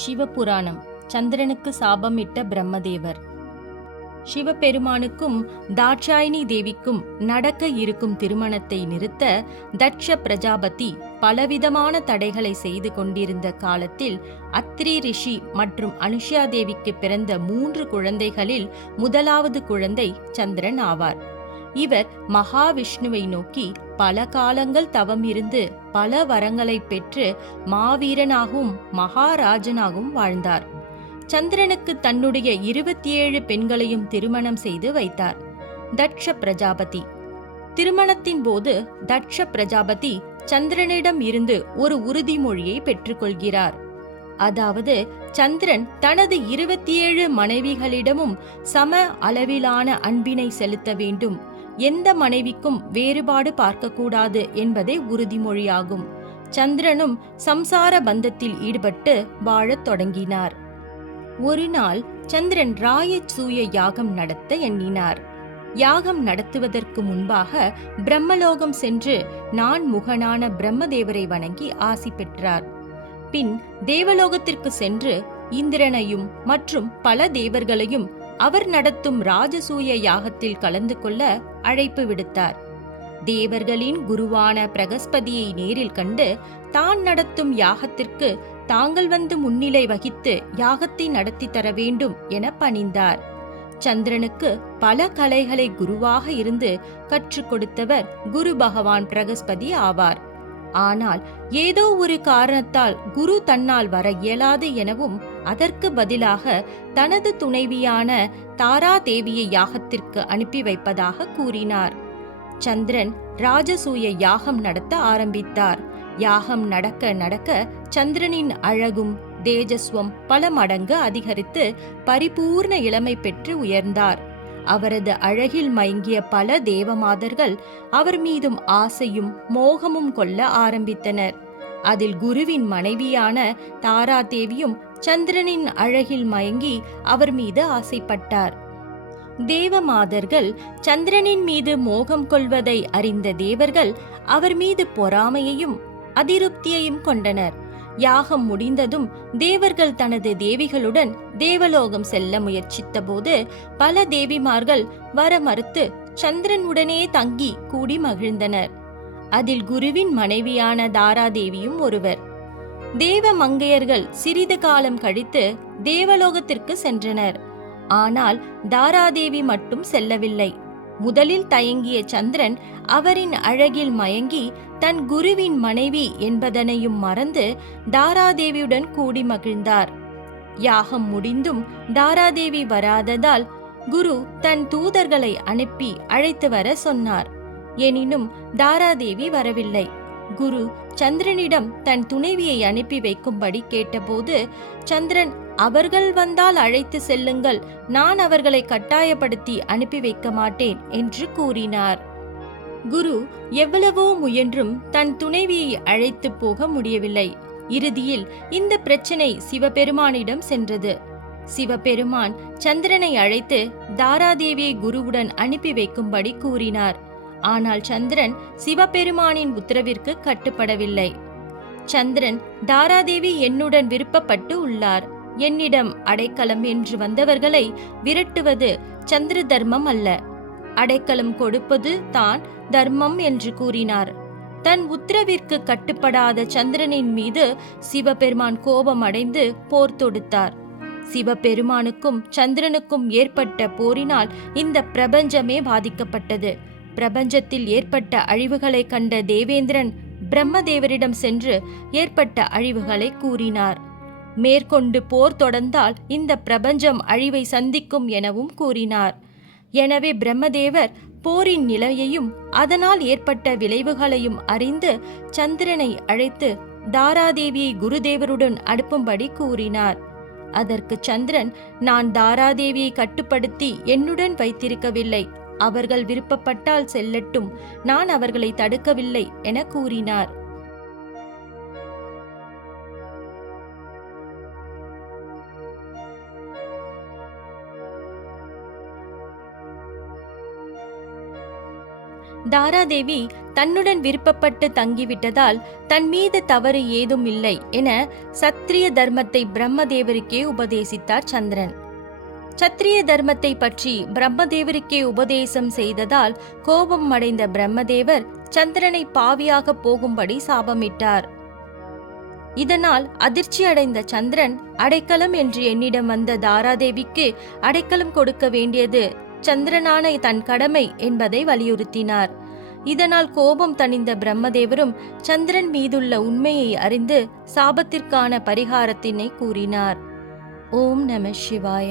சிவபுராணம். சந்திரனுக்கு சாபமிட்ட பிரம்மதேவர். சிவபெருமானுக்கும் தாட்சாயினி தேவிக்கும் நடக்க இருக்கும் திருமணத்தை நிறுத்த தட்ச பிரஜாபதி பலவிதமான தடைகளை செய்து கொண்டிருந்த காலத்தில் அத்ரி ரிஷி மற்றும் அனுஷ்யா தேவிக்கு பிறந்த 3 குழந்தைகளில் முதலாவது குழந்தை சந்திரன் ஆவார். இவர் மகாவிஷ்ணுவை நோக்கி பல காலங்கள் தவம் இருந்து பல வரங்களை பெற்று மாவீரனாகவும் மகாராஜனாகவும் வாழ்ந்தார். சந்திரனுக்கு தன்னுடைய 27 பெண்களையும் திருமணம் செய்து வைத்தார். தட்ச பிரஜாபதி. திருமணத்தின் போது தட்ச பிரஜாபதி சந்திரனிடம் இருந்து ஒரு உறுதிமொழியை பெற்றுக்கொள்கிறார். அதாவது சந்திரன் தனது 27 மனைவிகளிடமும் சம அளவிலான அன்பினை செலுத்த வேண்டும், எந்த மனைவிக்கும் வேறுபாடு பார்க்கக்கூடாது என்பதே உறுதிமொழியாகும். சந்திரனும் சம்சார பந்தத்தில் ஈடுபட்டு வாழத் தொடங்கினார். ஒரு நாள் சந்திரன் ராயசூய யாகம் நடத்த எண்ணினார். யாகம் நடத்துவதற்கு முன்பாக பிரம்மலோகம் சென்று நான்முகனான பிரம்மதேவரை வணங்கி ஆசி பெற்றார். பின் தேவலோகத்திற்கு சென்று இந்திரனையும் மற்றும் பல தேவர்களையும் அவர் நடத்தும் ராஜசூய யாகத்தில் கலந்து கொள்ள அழைப்பு விடுத்தார். தேவர்களின் குருவான பிரகஸ்பதியை நேரில் கண்டு தான் நடத்தும் யாகத்திற்கு தாங்கள் வந்து முன்னிலை வகித்து யாகத்தை நடத்தி தர வேண்டும் என பணிந்தார். சந்திரனுக்கு பல கலைகளை குருவாக இருந்து கற்றுக் கொடுத்தவர் குரு பகவான் பிரகஸ்பதி ஆவார். ஆனால் ஏதோ ஒரு காரணத்தால் குரு தன்னால் வர இயலாது எனவும் அதற்கு பதிலாக தனது துணைவியான தாரா தேவியை யாகத்திற்கு அனுப்பி வைப்பதாக கூறினார். சந்திரன் ராஜசூய யாகம் நடத்த ஆரம்பித்தார். யாகம் நடக்க நடக்க சந்திரனின் அழகும் தேஜஸ்வம் பல மடங்கு அதிகரித்து பரிபூர்ண இளமை பெற்று உயர்ந்தார். அவரது அழகில் மயங்கிய பல தேவமாதர்கள் அவர் மீதும் ஆசையும் மோகமும் கொள்ள ஆரம்பித்தனர். அதில் குருவின் மனைவியான தாரா தேவியும் சந்திரனின் அழகில் மயங்கி அவர் மீது ஆசைப்பட்டார். தேவமாதர்கள் சந்திரனின் மீது மோகம் கொள்வதை அறிந்த தேவர்கள் அவர் மீது பொறாமையையும் அதிருப்தியையும் கொண்டனர். யாகம் முடிந்ததும் தேவர்கள் தனது தேவிகளுடன் தேவலோகம் செல்ல முயற்சித்த போது பல தேவிமார்கள் வர மறுத்து சந்திரனுடனே தங்கி கூடி மகிழ்ந்தனர். அதில் குருவின் மனைவியான தாராதேவியும் ஒருவர். தேவ மங்கையர்கள் சிறிது காலம் கழித்து தேவலோகத்திற்கு சென்றனர். ஆனால் தாராதேவி மட்டும் செல்லவில்லை. முதலில் தயங்கிய சந்திரன் அவரின் அழகில் மயங்கி தன் குருவின் மனைவி என்பதனையும் மறந்து தாராதேவியுடன் கூடி மகிழ்ந்தார். யாகம் முடிந்தும் தாராதேவி வராததால் குரு தன் தூதர்களை அனுப்பி அழைத்து வர சொன்னார். எனினும் தாராதேவி வரவில்லை. குரு சந்திரனிடம் தன் துணைவியை அனுப்பி வைக்கும்படி கேட்டபோது சந்திரன், அவர்கள் வந்தால் அழைத்து செல்லுங்கள், நான் அவர்களை கட்டாயப்படுத்தி அனுப்பி வைக்க மாட்டேன் என்று கூறினார். குரு எவ்வளவோ முயன்றும் தன் துணைவியை அழைத்து போக முடியவில்லை. இறுதியில் இந்த பிரச்சனை சிவபெருமானிடம் சென்றது. சிவபெருமான் சந்திரனை அழைத்து தாராதேவியை குருவுடன் அனுப்பி வைக்கும்படி கூறினார். ஆனால் சந்திரன் சிவபெருமானின் உத்தரவிற்கு கட்டுப்படவில்லை. சந்திரன், தாராதேவி என்னுடன் விருப்பப்பட்டு உள்ளார், என்னிடம் அடைக்கலம் என்று வந்தவர்களை விரட்டுவது சந்திர தர்மம் அல்ல, அடைக்கலம் கொடுப்பது தான் தர்மம் என்று கூறினார். தன் உத்தரவிற்கு கட்டுப்படாத சந்திரனின் மீது சிவபெருமான் கோபம் அடைந்து போர் தொடுத்தார். சிவபெருமானுக்கும் சந்திரனுக்கும் ஏற்பட்ட போரினால் இந்த பிரபஞ்சமே பாதிக்கப்பட்டது. பிரபஞ்சத்தில் ஏற்பட்ட அழிவுகளை கண்ட தேவேந்திரன் பிரம்மதேவரிடம் சென்று ஏற்பட்ட அழிவுகளை கூறினார். மேற்கொண்டு போர் தொடர்ந்தால் இந்த பிரபஞ்சம் அழிவை சந்திக்கும் எனவும் கூறினார். எனவே பிரம்மதேவர் போரின் நிலையையும் அதனால் ஏற்பட்ட விளைவுகளையும் அறிந்து சந்திரனை அழைத்து தாராதேவியை குருதேவருடன் அனுப்பும்படி கூறினார். அதற்கு சந்திரன், நான் தாராதேவியை கட்டுப்படுத்தி என்னுடன் வைத்திருக்கவில்லை, அவர்கள் விருப்பப்பட்டால் செல்லட்டும், நான் அவர்களை தடுக்கவில்லை என கூறினார். தாராதேவி தன்னுடன் விருப்பப்பட்டு தங்கிவிட்டதால் தன் மீது தவறு ஏதும் இல்லை என சத்திரிய தர்மத்தை பிரம்மதேவருக்கே உபதேசித்தார் சந்திரன். சத்திரிய தர்மத்தை பற்றி பிரம்மதேவருக்கே உபதேசம் செய்ததால் கோபம் அடைந்த பிரம்மதேவர் சந்திரனை பாவியாக போகும்படி சாபமிட்டார். இதனால் அதிர்ச்சி அடைந்த சந்திரன் அடைக்கலம் என்று என்னிடம் வந்த தாராதேவிக்கு அடைக்கலம் கொடுக்க வேண்டியது சந்திரனான தன் கடமை என்பதை வலியுறுத்தினார். இதனால் கோபம் தணிந்த பிரம்மதேவரும் சந்திரன் மீதுள்ள உண்மையை அறிந்து சாபத்திற்கான பரிகாரத்தினை கூறினார். ஓம் நம சிவாய.